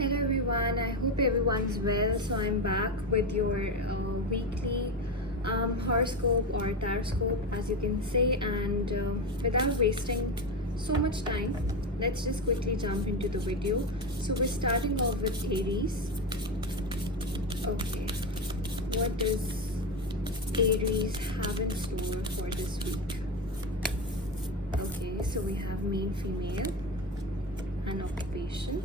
Hello everyone, I hope everyone's well. So I'm back with your weekly horoscope or taroscope, as you can say, and without wasting so much time, let's just quickly jump into the video. So we're starting off with Aries. Okay, what does Aries have in store for this week? Okay, so we have male, female, and occupation.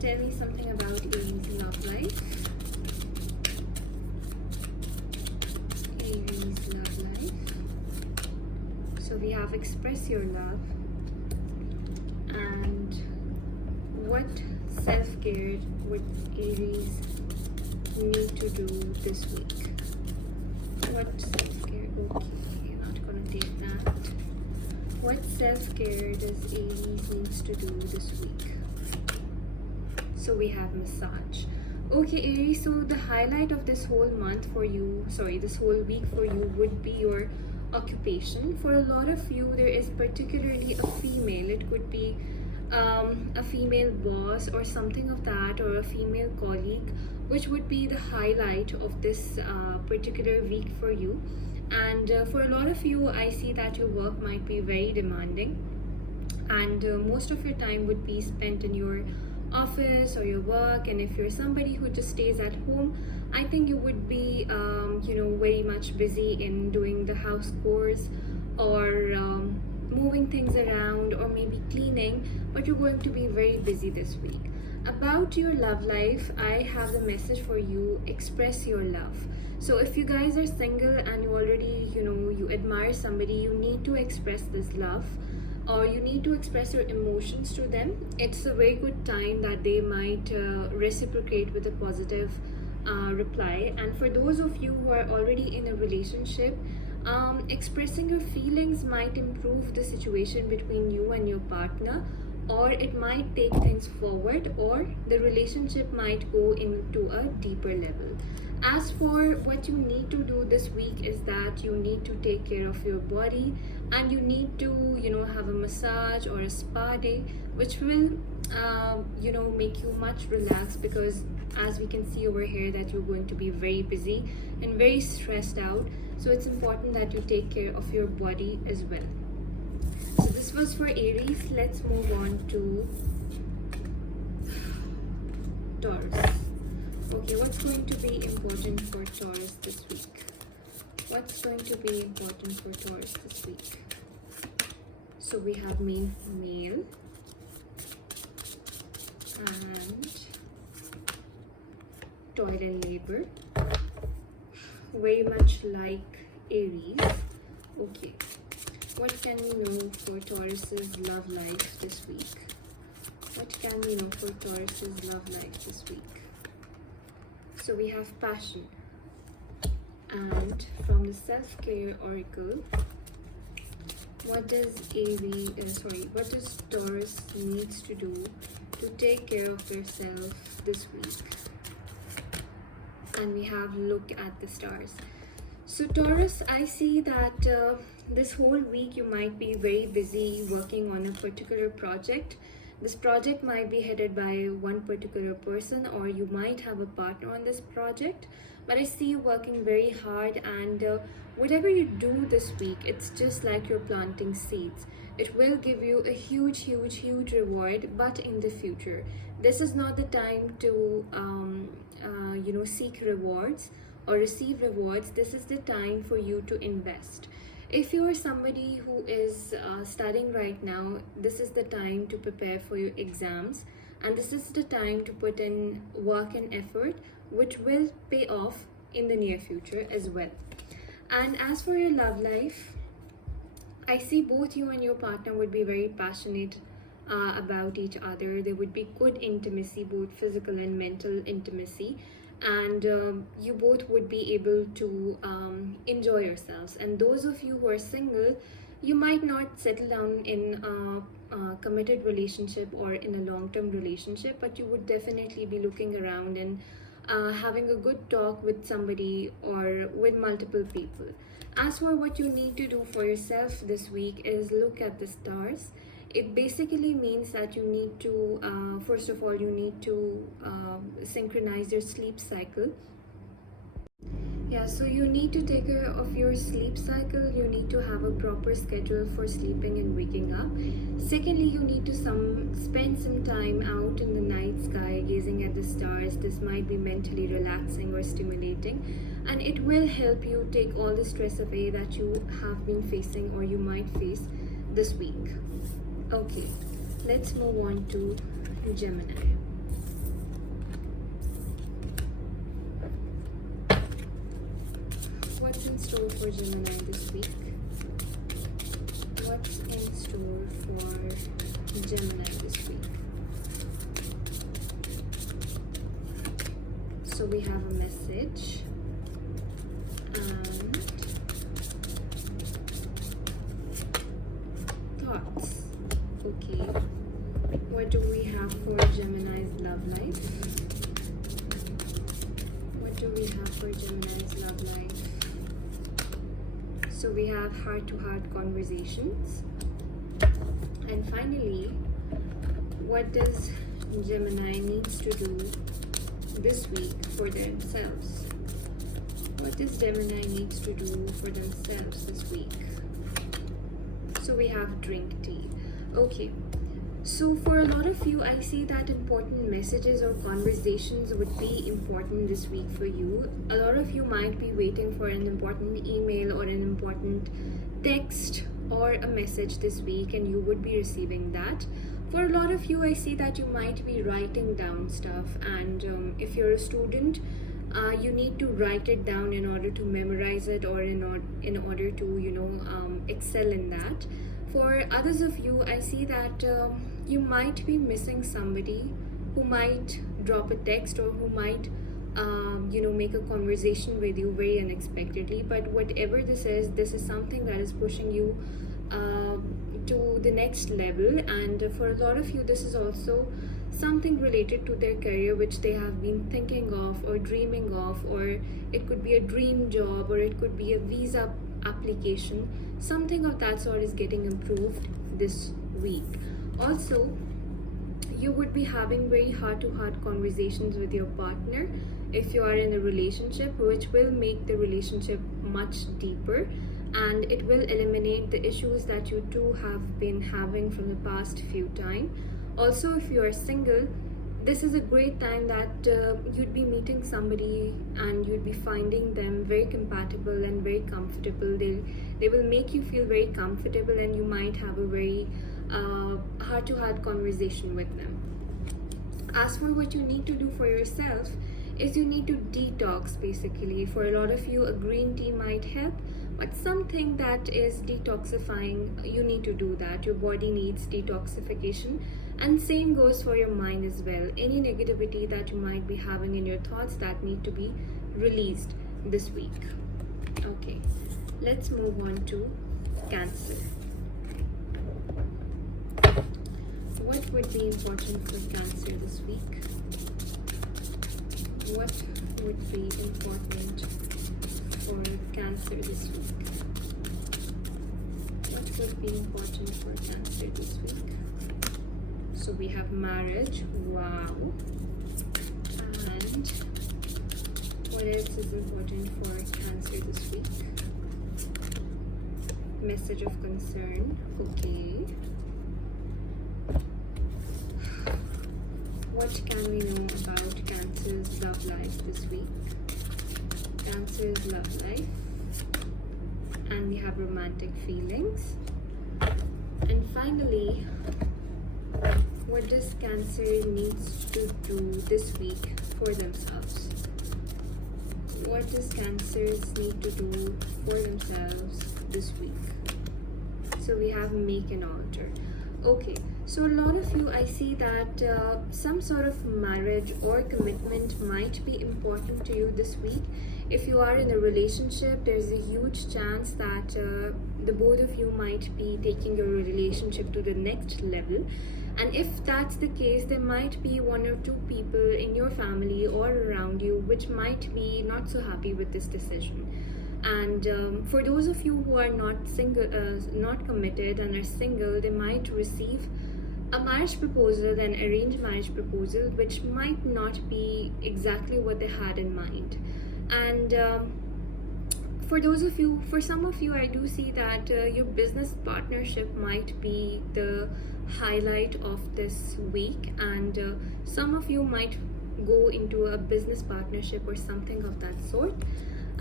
Tell me something about Aries love life. Aries love life. So we have express your love. And what self-care would Aries need to do this week? What self-care? Okay, not gonna take that. What self-care does Aries needs to do this week? So we have massage. Okay, Aries, so the highlight of this whole month for you, this whole week for you would be your occupation. For a lot of you, there is particularly a female. It could be a female boss or something of that, or a female colleague, which would be the highlight of this particular week for you. And for a lot of you, I see that your work might be very demanding, and most of your time would be spent in your office or your work. And if you're somebody who just stays at home, I think you would be very much busy in doing the house chores or moving things around, or maybe cleaning, but you're going to be very busy this week. About your love life, I have the message for you: express your love. So if you guys are single and you already you admire somebody, you need to express this love, or you need to express your emotions to them. It's a very good time that they might reciprocate with a positive reply. And for those of you who are already in a relationship, expressing your feelings might improve the situation between you and your partner, or it might take things forward, or the relationship might go into a deeper level. As for what you need to do this week, is that you need to take care of your body, and you need to have a massage or a spa day, which will make you much relaxed, because as we can see over here that you're going to be very busy and very stressed out. So it's important that you take care of your body as well. So this was for Aries. Let's move on to Taurus. Okay, what's going to be important for Taurus this week? What's going to be important for Taurus this week? So we have male, and toil and labor. Very much like Aries. Okay, what can we know for Taurus's love life this week? What can we know for Taurus's love life this week? So we have passion. And from the self-care oracle, what does Taurus needs to do to take care of yourself this week? And we have look at the stars. So Taurus, I see that this whole week you might be very busy working on a particular project. This project might be headed by one particular person, or you might have a partner on this project. But I see you working very hard, and whatever you do this week, it's just like you're planting seeds. It will give you a huge reward, but in the future. This is not the time to seek rewards or receive rewards. This is the time for you to invest. If you are somebody who is studying right now, this is the time to prepare for your exams, and this is the time to put in work and effort, which will pay off in the near future as well. And as for your love life, I see both you and your partner would be very passionate about each other. There would be good intimacy, both physical and mental intimacy, and you both would be able to enjoy yourselves. And those of you who are single, you might not settle down in a committed relationship or in a long-term relationship, but you would definitely be looking around and having a good talk with somebody or with multiple people. As for what you need to do for yourself this week, is look at the stars. It basically means that you need to, first of all, you need to synchronize your sleep cycle. Yeah, so you need to take care of your sleep cycle. You need to have a proper schedule for sleeping and waking up. Secondly, you need to spend some time out in the night sky gazing at the stars. This might be mentally relaxing or stimulating, and it will help you take all the stress away that you have been facing or you might face this week. Okay, let's move on to Gemini. What's in store for Gemini this week? What's in store for Gemini this week? So we have a message and thoughts. Okay. What do we have for Gemini's love life? What do we have for Gemini's love life? So we have heart-to-heart conversations. And finally, what does Gemini needs to do this week for themselves? What does Gemini needs to do for themselves this week? So we have drink tea. Okay. So for a lot of you, I see that important messages or conversations would be important this week for you. A lot of you might be waiting for an important email or an important text or a message this week, and you would be receiving that. For a lot of you, I see that you might be writing down stuff, and if you're a student, you need to write it down in order to memorize it or in order to excel in that. For others of you, I see that you might be missing somebody who might drop a text or who might make a conversation with you very unexpectedly. But whatever this is something that is pushing you to the next level. And for a lot of you, this is also something related to their career which they have been thinking of or dreaming of, or it could be a dream job, or it could be a visa application. Something of that sort is getting improved this week. Also, you would be having very heart-to-heart conversations with your partner if you are in a relationship, which will make the relationship much deeper, and it will eliminate the issues that you two have been having from the past few times. Also, if you are single, this is a great time that you'd be meeting somebody and you'd be finding them very compatible and very comfortable. They will make you feel very comfortable, and you might have a very heart-to-heart conversation with them. As for what you need to do for yourself, is you need to detox basically. For a lot of you, a green tea might help, but something that is detoxifying, you need to do that. Your body needs detoxification, and same goes for your mind as well. Any negativity that you might be having in your thoughts, that need to be released this week. Okay, let's move on to Cancer. What would be important for Cancer this week? What would be important for Cancer this week? What would be important for Cancer this week? So we have marriage, wow. And what else is important for Cancer this week? Message of concern, okay. What can we know about Cancer's love life this week? Cancer's love life. And we have romantic feelings. And finally, what does Cancer needs to do this week for themselves? What does Cancer need to do for themselves this week? So we have make an altar. Okay, so a lot of you, I see that some sort of marriage or commitment might be important to you this week. If you are in a relationship, there's a huge chance that the both of you might be taking your relationship to the next level. And if that's the case, there might be one or two people in your family or around you which might be not so happy with this decision. And for those of you who are not single, not committed and are single, they might receive a marriage proposal, an arranged marriage proposal, which might not be exactly what they had in mind. And for those of you, for some of you, I do see that your business partnership might be the highlight of this week, and some of you might go into a business partnership or something of that sort.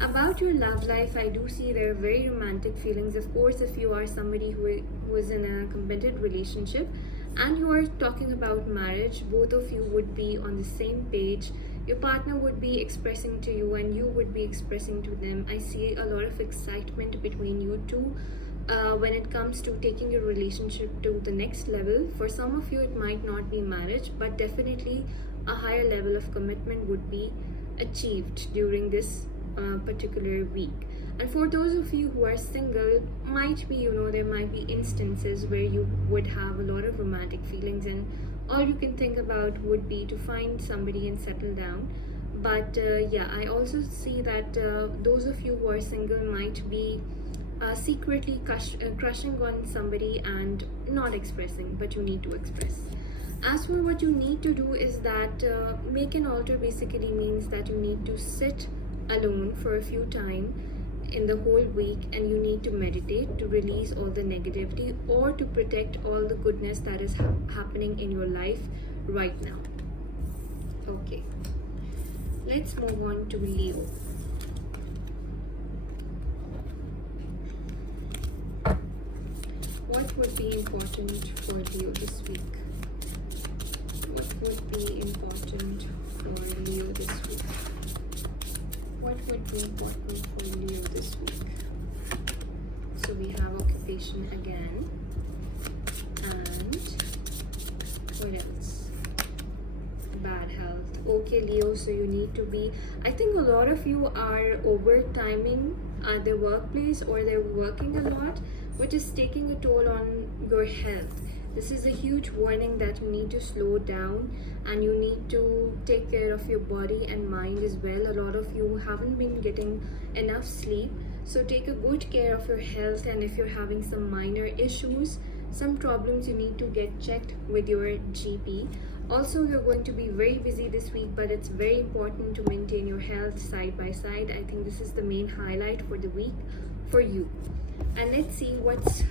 About your love life, I do see there are very romantic feelings. Of course, if you are somebody who is in a committed relationship and you are talking about marriage, both of you would be on the same page. Your partner would be expressing to you and you would be expressing to them. I see a lot of excitement between you two when it comes to taking your relationship to the next level. For some of you, it might not be marriage, but definitely a higher level of commitment would be achieved during this particular week. And for those of you who are single, might be, there might be instances where you would have a lot of romantic feelings and all you can think about would be to find somebody and settle down. But yeah, I also see that those of you who are single might be secretly crushing on somebody and not expressing, but you need to express. As for what you need to do is that make an altar basically means that you need to sit alone for a few time in the whole week, and you need to meditate to release all the negativity or to protect all the goodness that is happening in your life right now. Okay, let's move on to Leo. What would be important for Leo this week? What would be important for Leo this week? What would be important for Leo this week? So we have occupation again. And what else? Bad health. Okay, Leo, so you need to be, I think a lot of you are overtiming at the workplace or they're working a lot, which is taking a toll on your health. This is a huge warning that you need to slow down and you need to take care of your body and mind as well. A lot of you haven't been getting enough sleep, so take a good care of your health. And if you're having some minor issues, some problems, you need to get checked with your GP. Also, you're going to be very busy this week, but it's very important to maintain your health side by side. I think this is the main highlight for the week for you. And let's see what's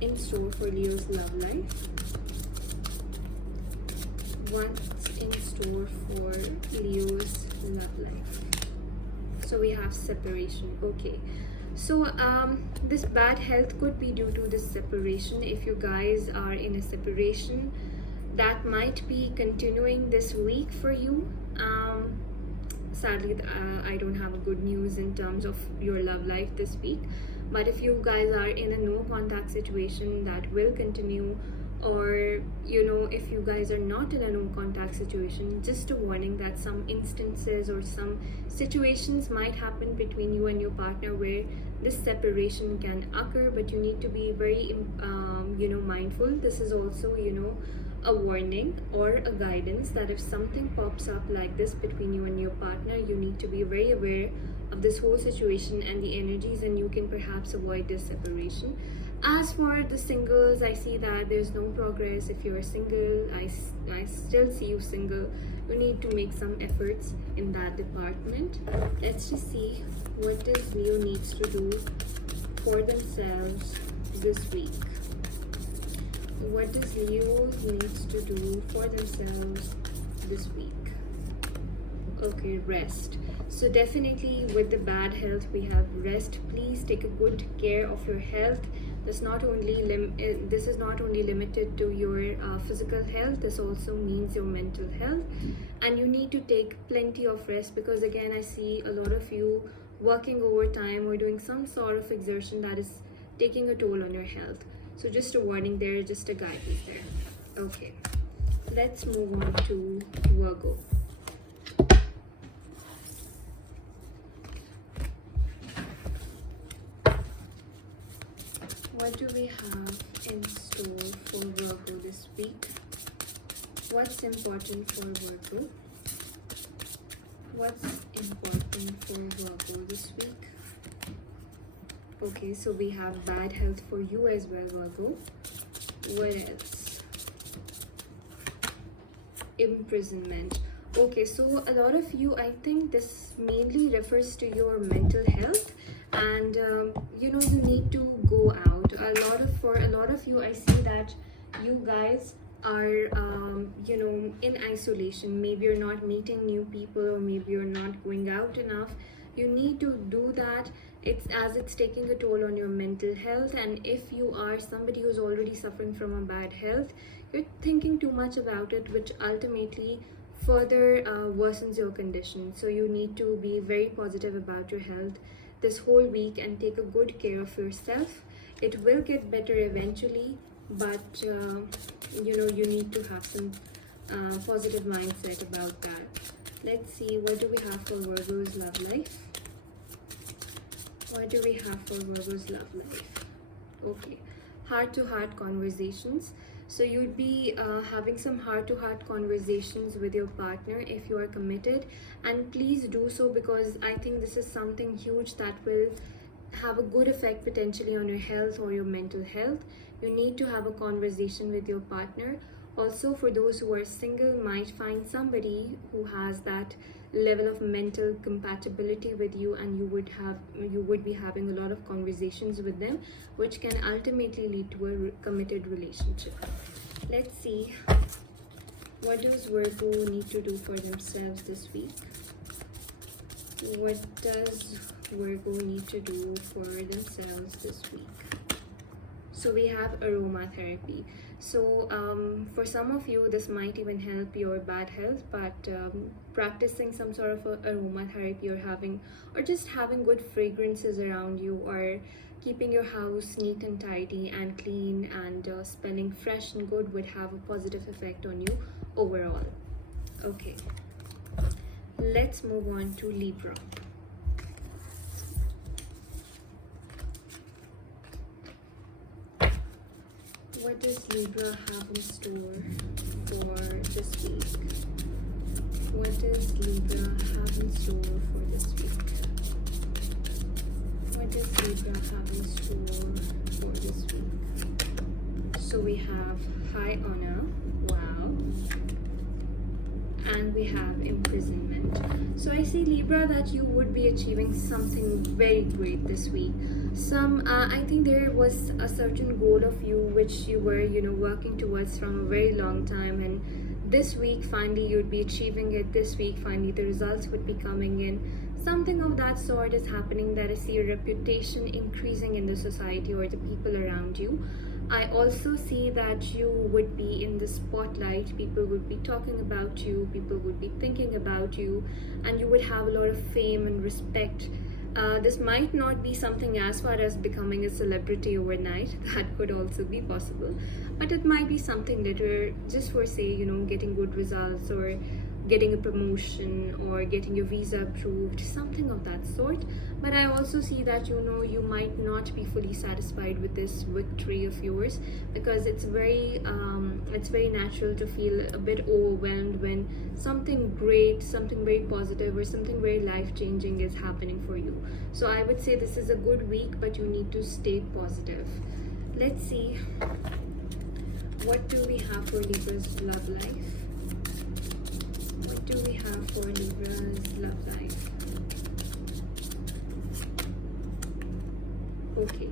in store for Leo's love life. What's in store for Leo's love life? So we have separation. Okay, so this bad health could be due to this separation. If you guys are in a separation, that might be continuing this week for you. Sadly, I don't have a good news in terms of your love life this week. But if you guys are in a no contact situation, that will continue. Or if you guys are not in a no contact situation, just a warning that some instances or some situations might happen between you and your partner where this separation can occur, but you need to be very mindful. This is also a warning or a guidance that if something pops up like this between you and your partner, you need to be very aware of this whole situation and the energies, and you can perhaps avoid this separation. As for the singles, I see that there's no progress. If you're single, I still see you single. You need to make some efforts in that department. Let's just see what does Leo needs to do for themselves this week. What does Leo needs to do for themselves this week? Okay, rest. So definitely with the bad health, we have rest. Please take a good care of your health. This is not only limited to your physical health. This also means your mental health, and you need to take plenty of rest, because again, I see a lot of you working overtime or doing some sort of exertion that is taking a toll on your health. So just a warning there, just a guidance there. Okay, let's move on to Virgo. What do we have in store for Virgo this week? What's important for Virgo? What's important for Virgo this week? Okay, so we have bad health for you as well, Virgo. What else? Imprisonment. Okay, so a lot of you, I think this mainly refers to your mental health, and you know, you need to go out. For a lot of you, I see that you guys are you know, in isolation. Maybe you're not meeting new people, or maybe you're not going out enough. You need to do that. It's taking a toll on your mental health, and if you are somebody who's already suffering from a bad health, you're thinking too much about it, which ultimately further worsens your condition. So you need to be very positive about your health this whole week and take a good care of yourself. It will get better eventually, but you know, you need to have some positive mindset about that. Let's see, what do we have for Virgo's love life? What do we have for Virgo's love life? Okay, heart-to-heart conversations. So you'd be having some heart-to-heart conversations with your partner if you are committed, and please do so, because I think this is something huge that will have a good effect potentially on your health or your mental health. You need to have a conversation with your partner. Also, for those who are single, might find somebody who has that level of mental compatibility with you, and you would be having a lot of conversations with them, which can ultimately lead to a committed relationship. Let's see, what does Virgo need to do for themselves this week? What does Virgo need to do for themselves this week? So we have aromatherapy. So for some of you, this might even help your bad health, but practicing some sort of aromatherapy, or just having good fragrances around you, or keeping your house neat and tidy and clean and smelling fresh and good would have a positive effect on you overall. Okay, let's move on to Libra. What does Libra have in store for this week? What does Libra have in store for this week? What does Libra have in store for this week? So we have high honor, wow, and we have imprisonment. So I see, Libra, that you would be achieving something very great this week. I think there was a certain goal of you which you were, you know, working towards from a very long time, and this week finally you'd be achieving it. This week finally the results would be coming in. Something of that sort is happening, that I see your reputation increasing in the society or the people around you. I also see that you would be in the spotlight. People would be talking about you, people would be thinking about you, and you would have a lot of fame and respect. This might not be something as far as becoming a celebrity overnight, that could also be possible, but it might be something that you're just for, say, you know, getting good results, or getting a promotion, or getting your visa approved, something of that sort. But I also see that, you know, you might not be fully satisfied with this victory of yours, because it's very natural to feel a bit overwhelmed when something great, something very positive, or something very life-changing is happening for you. So I would say this is a good week, but you need to stay positive. Let's see, what do we have for Libra's love life? What do we have for Libra's love life? Okay,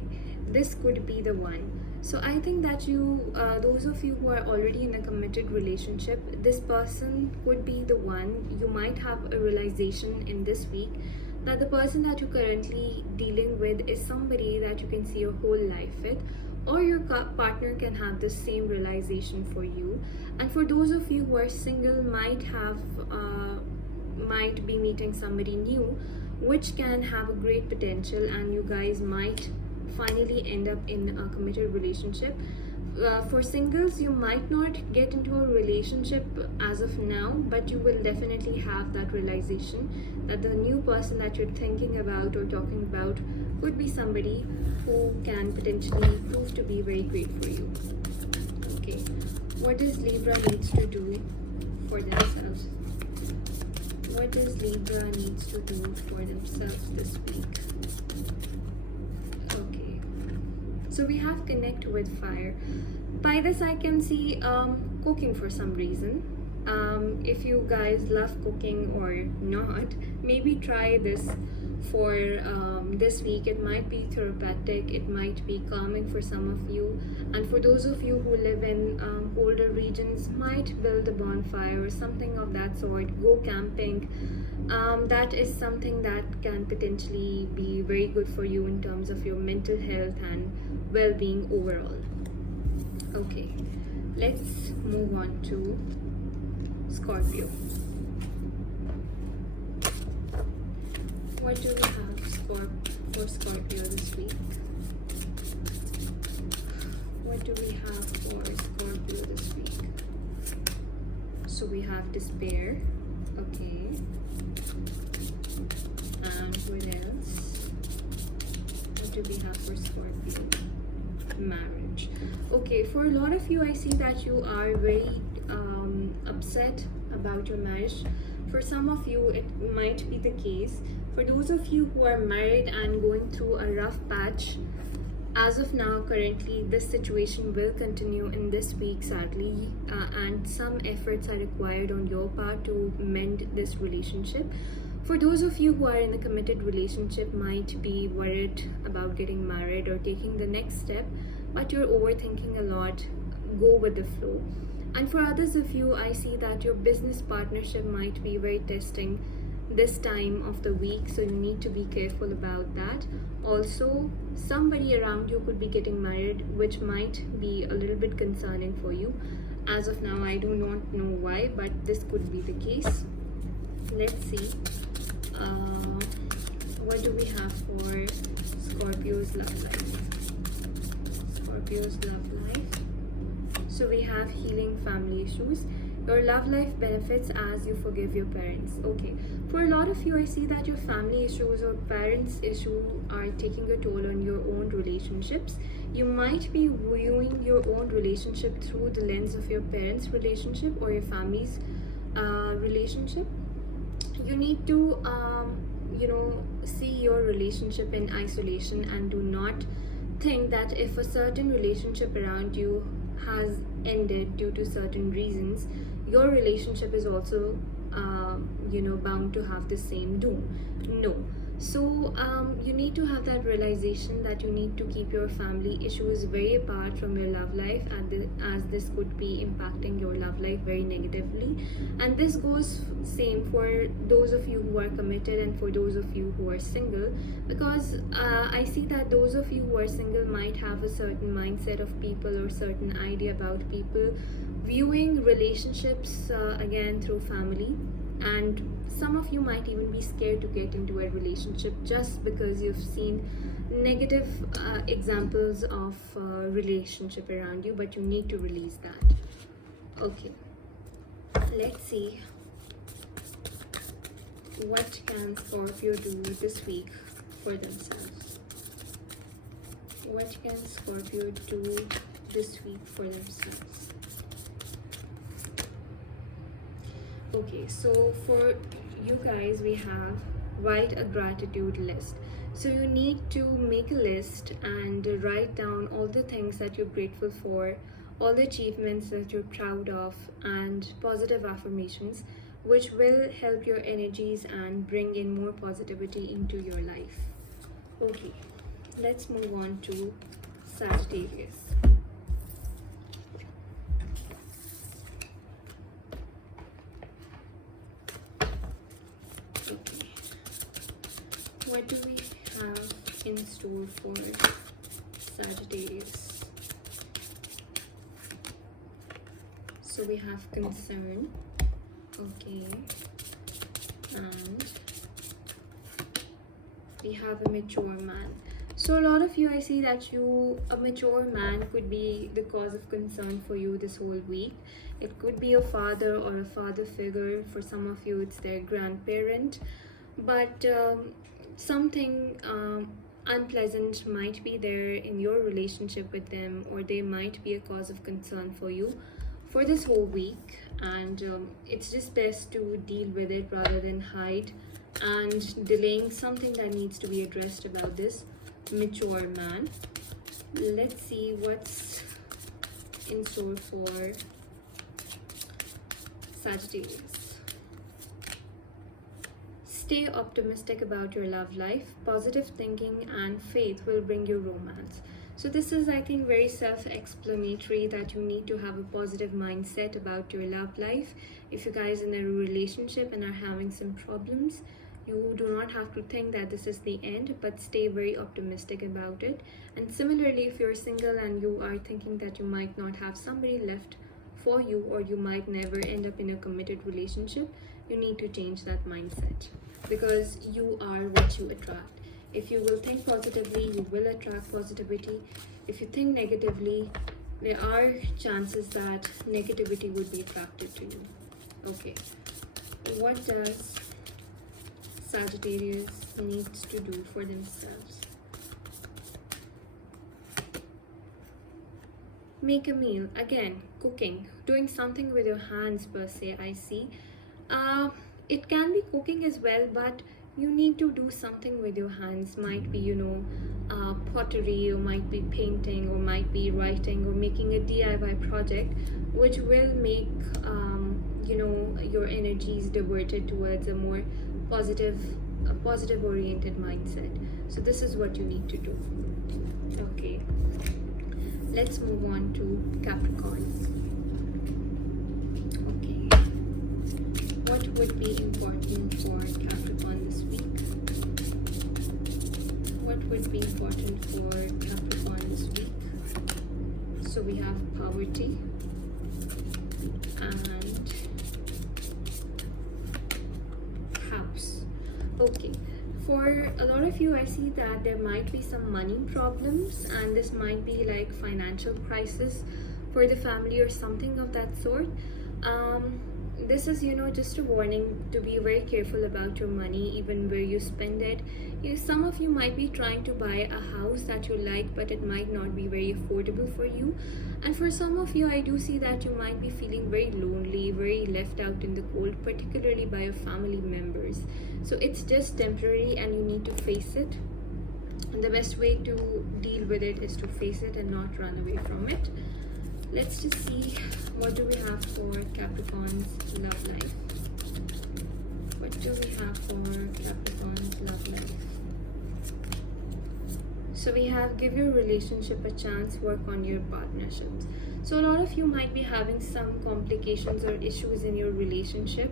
this could be the one. So I think that you, those of you who are already in a committed relationship, this person could be the one. You might have a realization in this week that the person that you're currently dealing with is somebody that you can see your whole life with, or your partner can have the same realization for you. And for those of you who are single, might be meeting somebody new, which can have a great potential, and you guys might finally end up in a committed relationship. For singles, you might not get into a relationship as of now, but you will definitely have that realization that the new person that you're thinking about or talking about could be somebody who can potentially prove to be very great for you. Okay, what does Libra needs to do for themselves? What does Libra needs to do for themselves this week? So we have connect with fire. By this I can see cooking for some reason. If you guys love cooking or not, maybe try this for this week. It might be therapeutic, it might be calming for some of you, and for those of you who live in colder regions, might build a bonfire or something of that sort, go camping. That is something that can potentially be very good for you in terms of your mental health and well-being overall. Okay, let's move on to Scorpio. What do we have for Scorpio this week? What do we have for Scorpio this week? So we have despair. Okay. And what else? What do we have for Scorpio? Marriage. Okay, for a lot of you, I see that you are very upset about your marriage. For some of you, it might be the case. For those of you who are married and going through a rough patch, as of now, currently, this situation will continue in this week, sadly, and some efforts are required on your part to mend this relationship. For those of you who are in a committed relationship, might be worried about getting married or taking the next step, but you're overthinking a lot. Go with the flow. And for others of you, I see that your business partnership might be very testing this time of the week, so you need to be careful about that. Also, somebody around you could be getting married, which might be a little bit concerning for you. As of now, I do not know why, but this could be the case. Let's see. What do we have for Scorpio's love life? Scorpio's love life. So we have healing family issues. Your love life benefits as you forgive your parents. Okay, for a lot of you, I see that your family issues or parents issues are taking a toll on your own relationships. You might be viewing your own relationship through the lens of your parents' relationship or your family's relationship. You need to see your relationship in isolation, and do not think that if a certain relationship around you has ended due to certain reasons, your relationship is also bound to have the same doom. No. So you need to have that realization that you need to keep your family issues very apart from your love life, and as this could be impacting your love life very negatively. And this goes same for those of you who are committed and for those of you who are single, because I see that those of you who are single might have a certain mindset of people or certain idea about people, viewing relationships again through family. And some of you might even be scared to get into a relationship just because you've seen negative examples of relationship around you, but you need to release that. Okay, let's see what can Scorpio do this week for themselves. What can Scorpio do this week for themselves? Okay, so for you guys, we have write a gratitude list. So you need to make a list and write down all the things that you're grateful for, all the achievements that you're proud of, and positive affirmations, which will help your energies and bring in more positivity into your life. Okay, let's move on to Sagittarius. What do we have in store for Sagittarius? So we have concern, okay, and we have a mature man. So a lot of you, I see that a mature man could be the cause of concern for you this whole week. It could be a father or a father figure. For some of you, it's their grandparent, but something unpleasant might be there in your relationship with them, or they might be a cause of concern for you for this whole week. And it's just best to deal with it rather than hide and delaying something that needs to be addressed about this mature man. Let's see what's in store for Sagittarius. Stay optimistic about your love life. Positive thinking and faith will bring you romance. So this is, I think, very self-explanatory that you need to have a positive mindset about your love life. If you guys are in a relationship and are having some problems, you do not have to think that this is the end, but stay very optimistic about it. And similarly, if you're single and you are thinking that you might not have somebody left for you, or you might never end up in a committed relationship, you need to change that mindset, because you are what you attract. If you will think positively, you will attract positivity. If you think negatively, there are chances that negativity would be attracted to you. Okay, what does Sagittarius needs to do for themselves? Make a meal. Again, cooking, doing something with your hands per se, I see. It can be cooking as well, but you need to do something with your hands. Might be, pottery, or might be painting, or might be writing, or making a DIY project, which will make your energies diverted towards a more positive oriented mindset. So this is what you need to do. Okay, let's move on to Capricorn. Okay, what would be important for Capricorn this week? What would be important for Capricorn this week? So we have poverty and house. Okay, for a lot of you, I see that there might be some money problems, and this might be like financial crisis for the family or something of that sort. This is, just a warning to be very careful about your money, even where you spend it. Some of you might be trying to buy a house that you like, but it might not be very affordable for you. And for some of you, I do see that you might be feeling very lonely, very left out in the cold, particularly by your family members. So it's just temporary and you need to face it. And the best way to deal with it is to face it and not run away from it. Let's just see, what do we have for Capricorn's love life? What do we have for Capricorn's love life? So we have, give your relationship a chance, work on your partnerships. So a lot of you might be having some complications or issues in your relationship.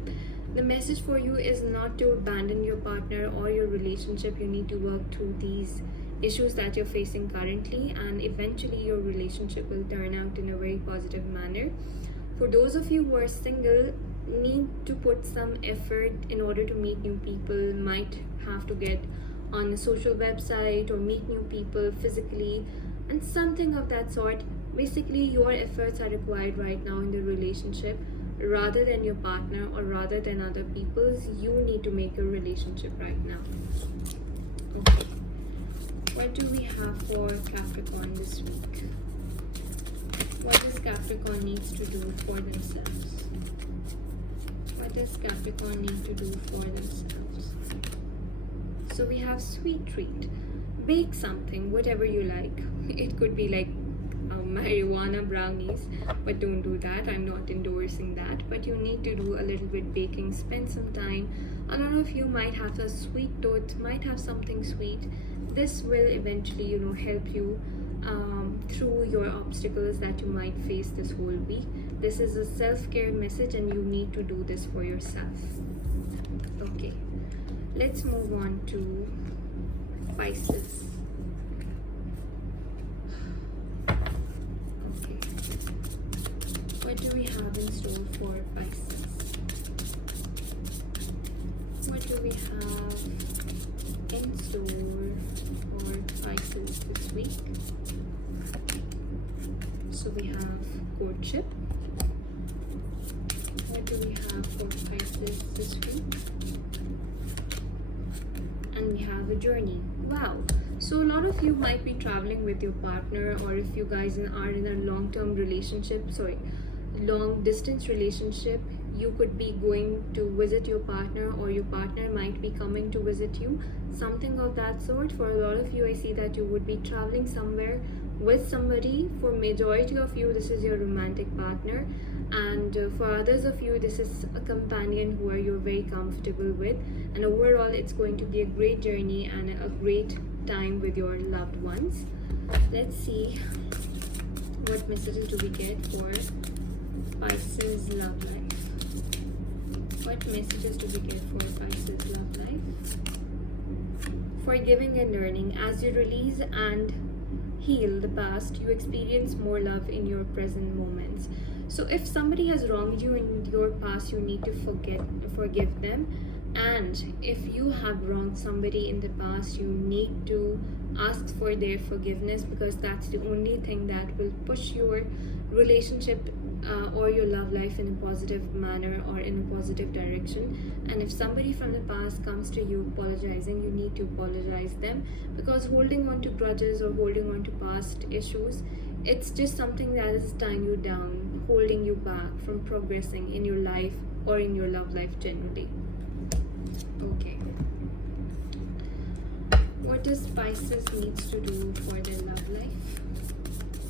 The message for you is not to abandon your partner or your relationship. You need to work through these issues that you're facing currently, and eventually your relationship will turn out in a very positive manner. For those of you who are single, need to put some effort in order to meet new people. Might have to get on a social website or meet new people physically and something of that sort. Basically, your efforts are required right now in the relationship, rather than your partner or rather than other people's. You need to make your relationship right now. Okay, what do we have for Capricorn this week? What does Capricorn needs to do for themselves? What does Capricorn need to do for themselves? So we have sweet treat. Bake something, whatever you like. It could be like marijuana brownies, but don't do that. I'm not endorsing that, but you need to do a little bit baking. Spend some time. A lot of you might have a sweet tooth, might have something sweet. This will eventually, help you through your obstacles that you might face this whole week. This is a self-care message and you need to do this for yourself. Okay, let's move on to Pisces. Okay, what do we have in store for Pisces? What do we have in store for Pisces this week? So we have courtship. What do we have for Pisces this week? And we have a journey. Wow. So a lot of you might be traveling with your partner, or if you guys are in a long-term relationship, long distance relationship, you could be going to visit your partner, or your partner might be coming to visit you, something of that sort. For a lot of you, I see that you would be traveling somewhere with somebody. For majority of you, this is your romantic partner, and for others of you, this is a companion who are you're very comfortable with. And overall, it's going to be a great journey and a great time with your loved ones. Let's see what messages do we get for Pisces love life. What messages do we get for Pisces love life? Forgiving and learning. As you release and heal the past, you experience more love in your present moments. So if somebody has wronged you in your past, you need to forgive them. And if you have wronged somebody in the past, you need to ask for their forgiveness, because that's the only thing that will push your relationship or your love life in a positive manner or in a positive direction. And if somebody from the past comes to you apologizing, you need to apologize them, because holding on to grudges or holding on to past issues, it's just something that is tying you down, holding you back from progressing in your life or in your love life generally. Okay. What does Pisces needs to do for their love life?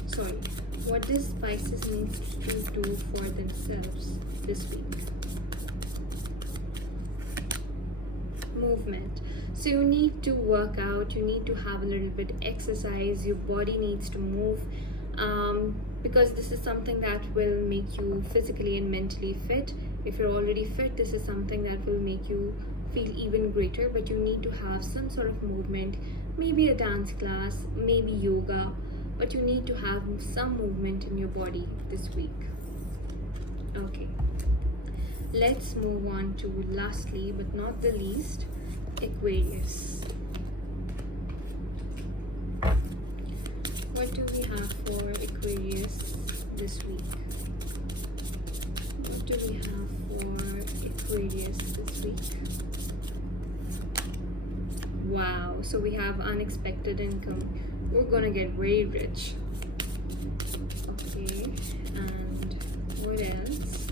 Sorry. What does Pisces needs to do for themselves this week? Movement. So you need to work out, you need to have a little bit exercise, your body needs to move, because this is something that will make you physically and mentally fit. If you're already fit, this is something that will make you feel even greater, but you need to have some sort of movement, maybe a dance class, maybe yoga, but you need to have some movement in your body this week. Okay, let's move on to lastly but not the least, Aquarius. What do we have for Aquarius this week? What do we have for Aquarius this week? Wow, so we have unexpected income. We're gonna get very rich. Okay, and what else?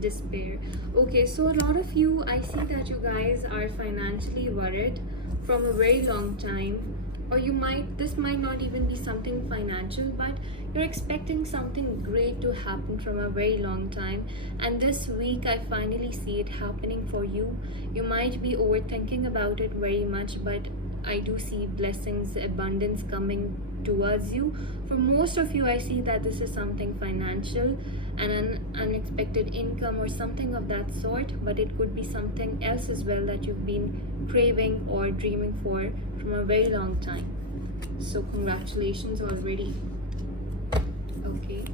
Despair. Okay, so a lot of you, I see that you guys are financially worried from a very long time, or this might not even be something financial, but you're expecting something great to happen from a very long time, and this week I finally see it happening for you. You might be overthinking about it very much, but I do see blessings, abundance coming towards you. For most of you, I see that this is something financial and an unexpected income or something of that sort, but it could be something else as well that you've been craving or dreaming for from a very long time. So congratulations already. Okay,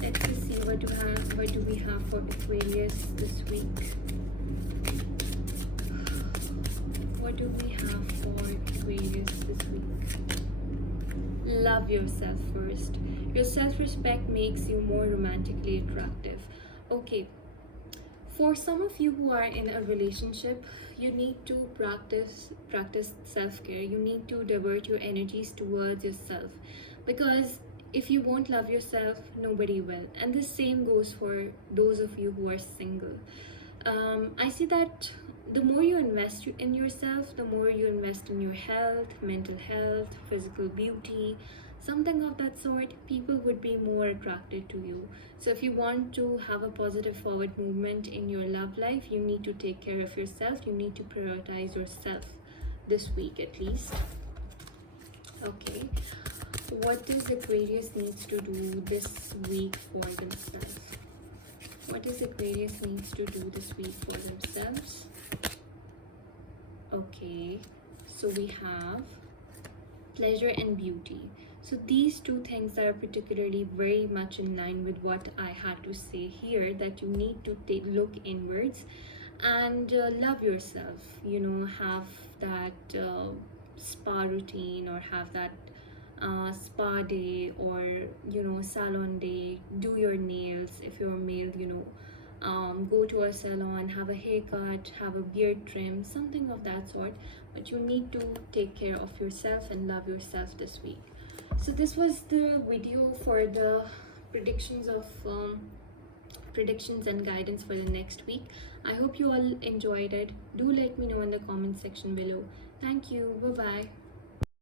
let's just see what do we have for Aquarius this week. What do we have for Aquarius this week? Love yourself first. Your self-respect makes you more romantically attractive. Okay, for some of you who are in a relationship, you need to practice self-care. You need to divert your energies towards yourself, because if you won't love yourself, nobody will. And the same goes for those of you who are single. I see that the more you invest in yourself, the more you invest in your health, mental health, physical beauty, something of that sort, people would be more attracted to you. So if you want to have a positive forward movement in your love life, you need to take care of yourself. You need to prioritize yourself this week at least. Okay, what does Aquarius needs to do this week for themselves? What does Aquarius needs to do this week for themselves? Okay, so we have pleasure and beauty. So these two things are particularly very much in line with what I had to say here, that you need to look inwards and love yourself. You know, have that spa routine, or have that spa day, or salon day. Do your nails if you're male, go to a salon, have a haircut, have a beard trim, something of that sort. But you need to take care of yourself and love yourself this week. So this was the video for the predictions and guidance for the next week. I hope you all enjoyed it. Do let me know in the comment section below. Thank you. Bye bye.